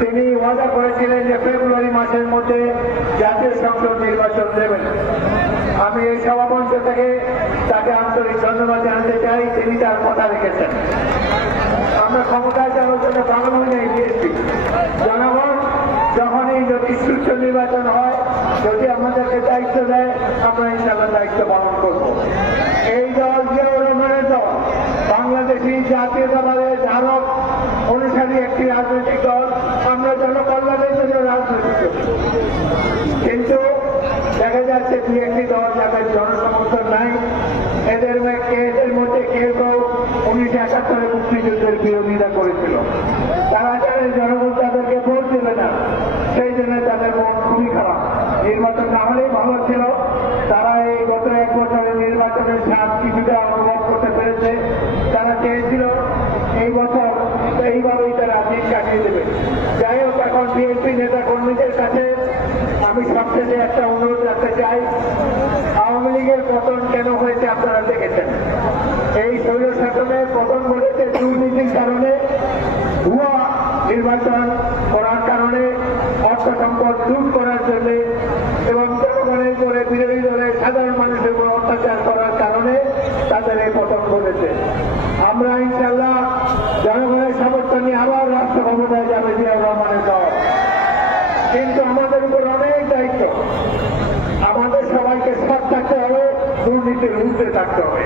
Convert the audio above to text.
তিনি ওয়াদা করেছিলেন যে ফেব্রুয়ারি মাসের মধ্যে জাতীয় সংসদ নির্বাচন দেবেন। আমি এই সভামঞ্চ থেকে তাকে আন্তরিক ধন্যবাদ জানাতে চাই, তিনি তার কথা রেখেছেন। আমরা ক্ষমতায় যাওয়ার জন্য জনগণ দিয়েছি জনগণ যখনই যদি সুস্থ নির্বাচন হয়, যদি আমাদেরকে দায়িত্ব দেয়, আমরা ইনশাল্লাহ দায়িত্ব পালন করব। এদের মধ্যে কেউ উনিশশো একাত্তরে মুক্তিযুদ্ধের বিরোধিতা করেছিল। তারা জানে জনগণ তাদেরকে ভোট দেবে না। সেই জন্য তাদের মন খুবই খারাপ। নির্বাচন না হলেই ভালো ছিল। তারা এই গত এক বছরের নির্বাচনের স্বাদ কিছুটা অনুভব করতে পেরেছে। তারা চেয়েছিল, এই বছর এইভাবেই তারা দিন কাটিয়ে দেবে। যাই হোক, এখন বিএনপি নেতা কর্মীদের দেখেছেন এই শৈল শাসনের পতন ঘটেছে দুর্নীতির কারণে, ভুয়া নির্বাচন করার কারণে, অর্থ সম্পদ লুট করার জন্য, এবং জনগণের করে বিরোধী দলের সাধারণ মানুষের উপর অত্যাচার করার কারণে তাদের এই পতন ঘটেছে। আমরা ইনশাল্লাহ back though.